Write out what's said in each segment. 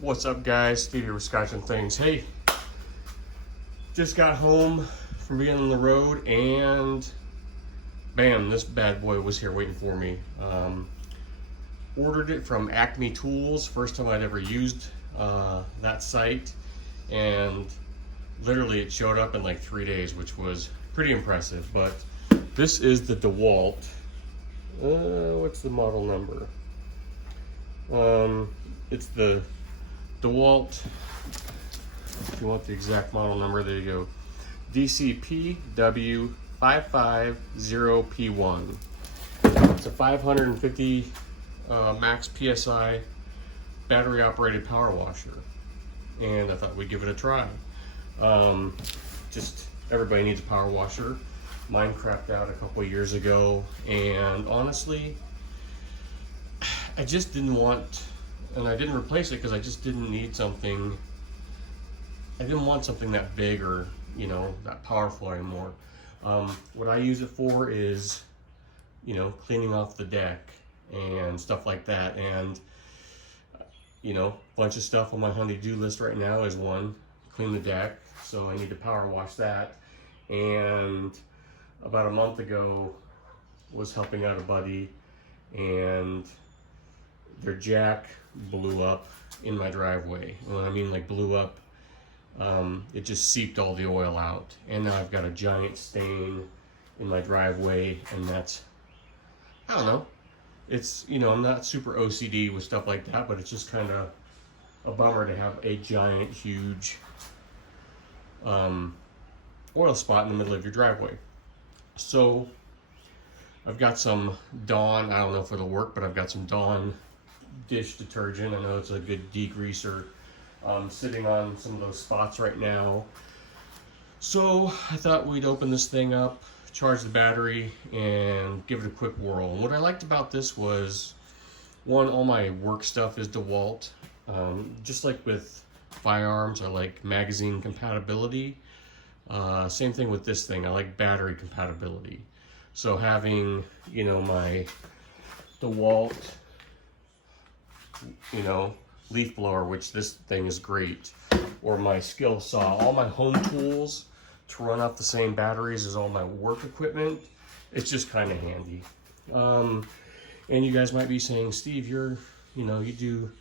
What's up, guys? Steve here with Scotch and Things. Hey, just got home from being on the road and bam, this bad boy was here waiting for me. Ordered it from Acme Tools, first time I'd ever used that site, and literally it showed up in like 3 days, which was pretty impressive. But this is the Dewalt. What's the model number? It's the Dewalt, if you want the exact model number, there you go. DCPW550P1. It's a 550 max PSI battery operated power washer. And I thought we'd give it a try. Just everybody needs a power washer. Mine crapped out a couple of years ago, and honestly, I just didn't want, and I didn't replace it because I just didn't need something. I didn't want something that big or, you know, that powerful anymore. What I use it for is, you know, cleaning off the deck and stuff like that. And, you know, a bunch of stuff on my honey-do list right now is one, clean the deck. So I need to power wash that. And about a month ago, was helping out a buddy, and their jack blew up in my driveway. When I mean like blew up, it just seeped all the oil out, and now I've got a giant stain in my driveway. And that's, I don't know, it's, you know, I'm not super OCD with stuff like that, but it's just kind of a bummer to have a giant, huge oil spot in the middle of your driveway. So I've got some Dawn, I don't know if it'll work, but I've got some Dawn dish detergent. I know it's a good degreaser, sitting on some of those spots right now. So I thought we'd open this thing up, charge the battery, and give it a quick whirl. And what I liked about this was, one, all my work stuff is DeWalt. Just like with firearms, I like magazine compatibility. Same thing with this thing, I like battery compatibility. So having, you know, my DeWalt, you know, leaf blower, which this thing is great, or my skill saw, all my home tools to run off the same batteries as all my work equipment, it's just kind of handy. And you guys might be saying, Steve, you do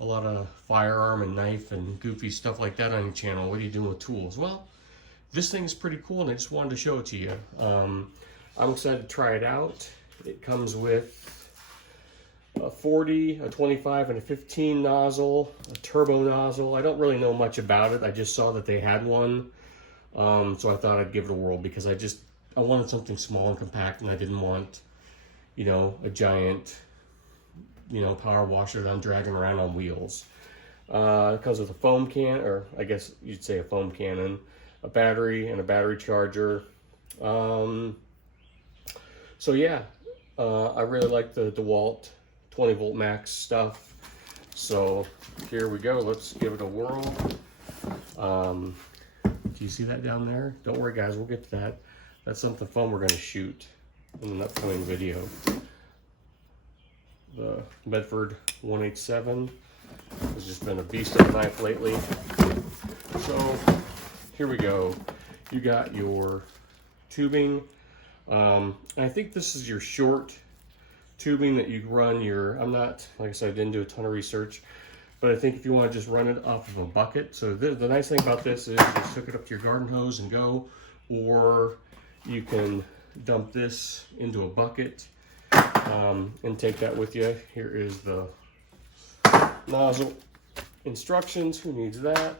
a lot of firearm and knife and goofy stuff like that on your channel. What are you doing with tools? Well, this thing is pretty cool, and I just wanted to show it to you. I'm excited to try it out. It comes with a 40, a 25, and a 15 nozzle, a turbo nozzle. I don't really know much about it. I just saw that they had one. So I thought I'd give it a whirl because I wanted something small and compact, and I didn't want, you know, a giant, you know, power washer that I'm dragging around on wheels. It comes with a foam can, or I guess you'd say a foam cannon, a battery, and a battery charger. So yeah, I really like the DeWalt 20 volt max stuff. So here we go, let's give it a whirl. Do you see that down there? Don't worry guys, we'll get to that. That's something fun we're gonna shoot in an upcoming video. The Medford 187 has just been a beast of a knife lately. So here we go. You got your tubing. I think this is your short tubing that you run your, I'm not, like I said, I didn't do a ton of research, but I think if you want to just run it off of a bucket. So the nice thing about this is you just hook it up to your garden hose and go, or you can dump this into a bucket and take that with you. Here is the nozzle instructions. Who needs that?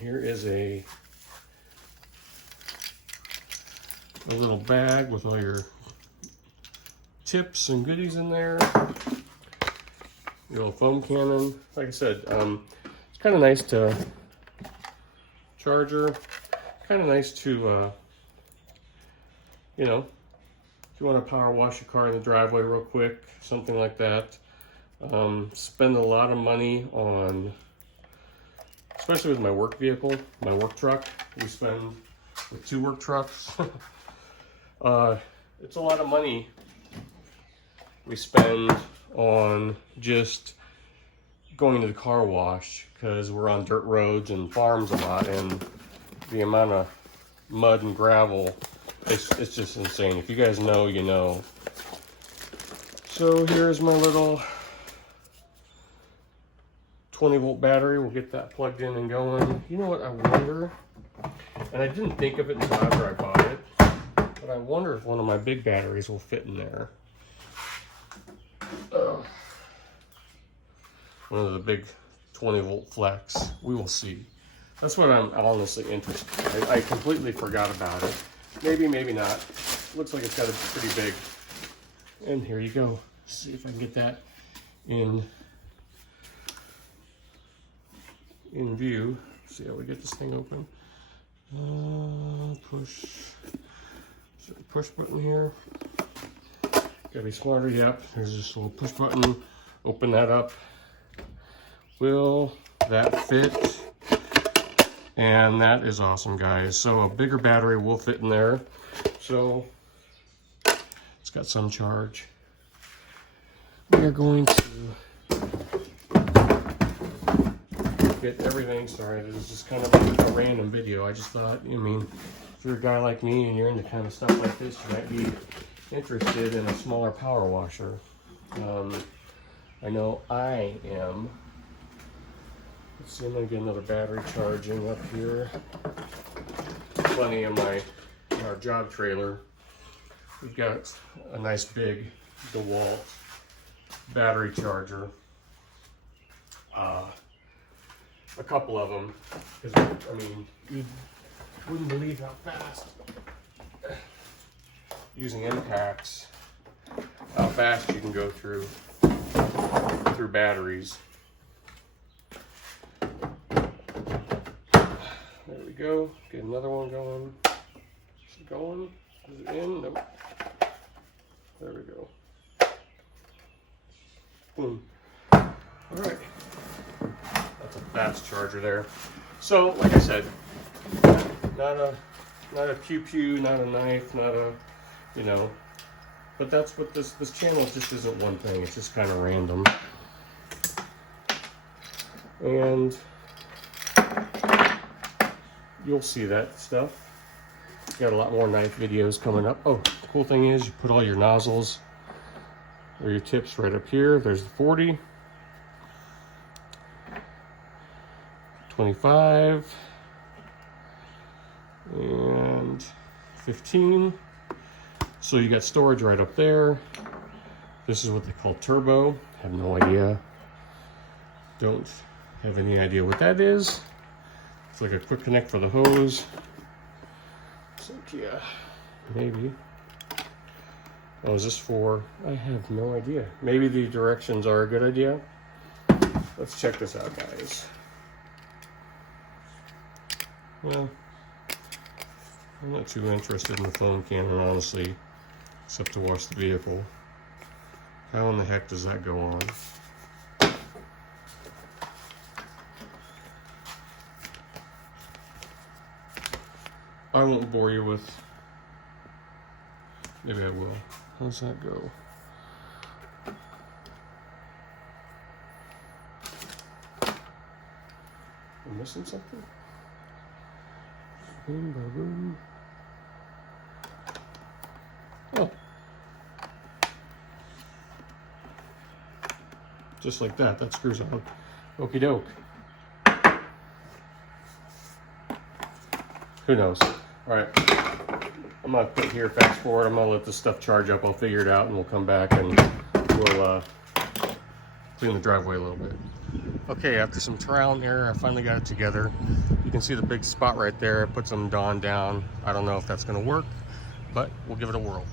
Here is a little bag with all your tips and goodies in there. Your little foam cannon. Like I said, it's kind of nice to charger. Kind of nice to, you know, if you want to power wash your car in the driveway real quick, something like that. Spend a lot of money on, especially with my work vehicle, my work truck. We spend, with 2 work trucks, it's a lot of money we spend on just going to the car wash because we're on dirt roads and farms a lot, and the amount of mud and gravel, it's just insane. If you guys know, you know. So here's my little 20-volt battery. We'll get that plugged in and going. You know what, I wonder, and I didn't think of it until after I bought it, but I wonder if one of my big batteries will fit in there. One of the big 20-volt flex. We will see. That's what I'm honestly interested in. I completely forgot about it. Maybe, maybe not. Looks like it's got to be pretty big. And here you go. See if I can get that in view. See how we get this thing open. Push. Is there a push button here? Gotta be smarter. Yep. There's this little push button. Open that up. Will that fit? And that is awesome, guys. So a bigger battery will fit in there. So it's got some charge. We are going to get everything. Sorry, this is just kind of a random video. I just thought, I mean, if you're a guy like me and you're into kind of stuff like this, you might be interested in a smaller power washer. I know I am. Let's see, I'm gonna get another battery charging up here. Plenty in our job trailer. We've got a nice big Dewalt battery charger. A couple of them, because I mean, you wouldn't believe how fast using impacts, how fast you can go through batteries. There we go. Get another one going. Is it going? Is it in? Nope. There we go. Boom. All right. That's a fast charger there. So, like I said, not a pew-pew, not a knife, not a, you know, but that's what this channel just isn't one thing. It's just kind of random. And you'll see that stuff. Got a lot more knife videos coming up. Oh, the cool thing is you put all your nozzles or your tips right up here. There's the 40, 25, and 15. So you got storage right up there. This is what they call turbo. Have no idea. Don't have any idea what that is. It's like a quick connect for the hose. It's like, yeah, maybe. Oh, is this for? I have no idea. Maybe the directions are a good idea. Let's check this out, guys. Well, I'm not too interested in the foam cannon, honestly, except to wash the vehicle. How in the heck does that go on? I won't bore you with, maybe I will. How's that go? I'm missing something? Boom, boom. Oh. Just like that, that screws on. Okie doke. Who knows? All right, I'm gonna put here, fast forward. I'm gonna let this stuff charge up. I'll figure it out and we'll come back and we'll clean the driveway a little bit. Okay, after some trial and error, I finally got it together. You can see the big spot right there. I put some Dawn down. I don't know if that's gonna work, but we'll give it a whirl.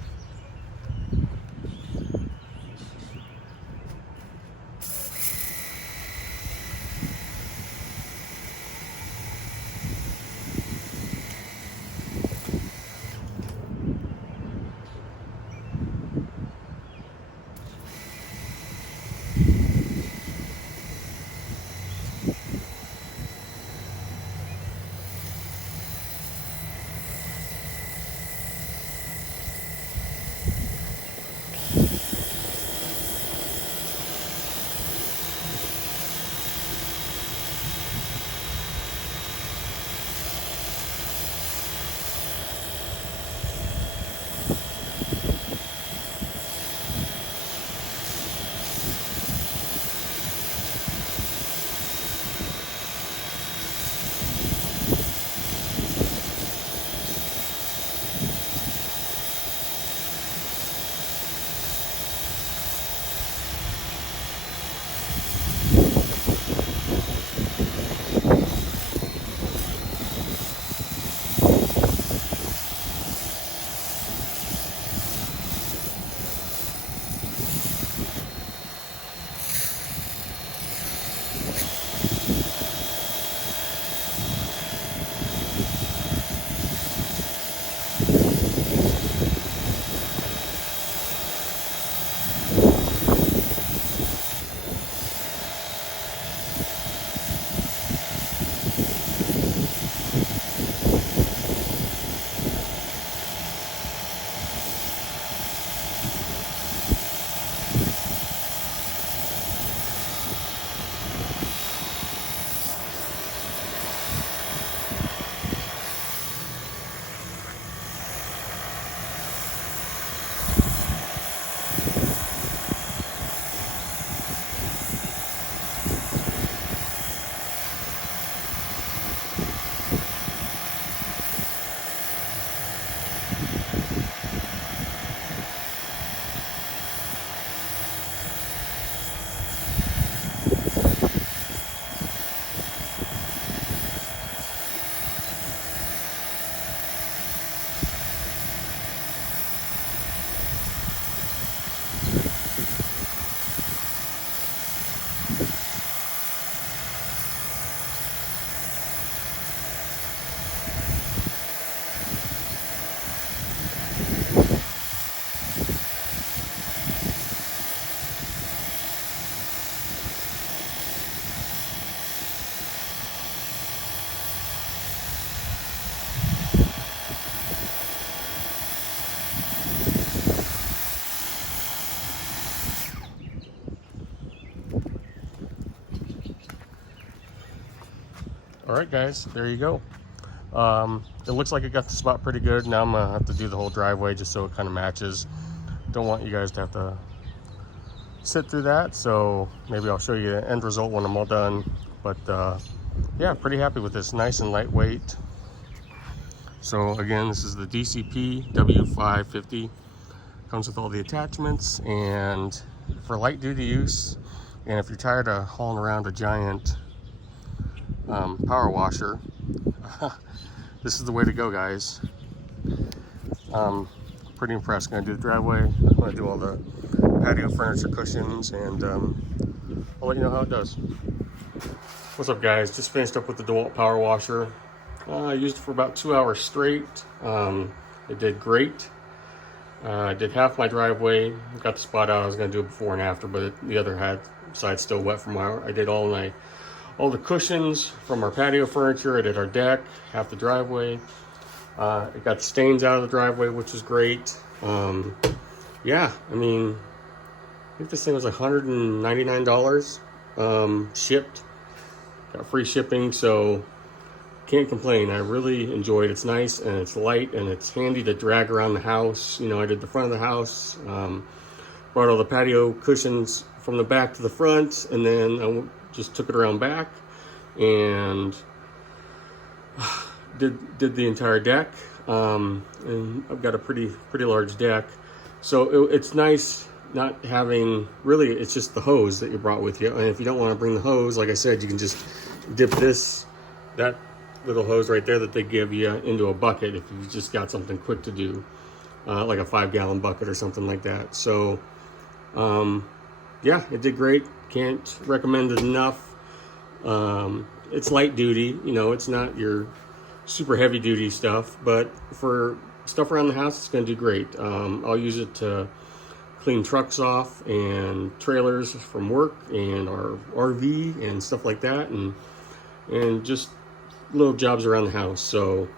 All right, guys, there you go. It looks like it got the spot pretty good. Now I'm gonna have to do the whole driveway just so it kind of matches. Don't want you guys to have to sit through that, so maybe I'll show you the end result when I'm all done. But yeah, pretty happy with this. Nice and lightweight. So again, this is the DCPW550. Comes with all the attachments, and for light duty use, and if you're tired of hauling around a giant power washer, this is the way to go, guys. Pretty impressed. Gonna do the driveway. I'm gonna do all the patio furniture cushions, and I'll let you know how it does. What's up, guys? Just finished up with the Dewalt power washer. I used it for about 2 hours straight. It did great. I did half my driveway, got the spot out. I was gonna do it before and after, but the other side's still wet from where I did all the cushions from our patio furniture. I did our deck, half the driveway. It got the stains out of the driveway, which was great. Yeah, I mean, I think this thing was $199 shipped. Got free shipping, so can't complain. I really enjoyed it. It's nice and it's light and it's handy to drag around the house. You know, I did the front of the house, brought all the patio cushions from the back to the front, and then I just took it around back and did the entire deck. And I've got a pretty large deck, so it's nice not having, really, it's just the hose that you brought with you. And if you don't want to bring the hose, like I said, you can just dip that little hose right there that they give you into a bucket if you just got something quick to do, like a 5-gallon bucket or something like that. So yeah, it did great. Can't recommend it enough. It's light duty, you know, it's not your super heavy duty stuff, but for stuff around the house, it's going to do great. I'll use it to clean trucks off and trailers from work and our RV and stuff like that, and just little jobs around the house. So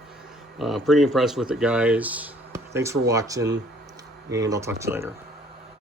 pretty impressed with it, guys. Thanks for watching, and I'll talk to you later.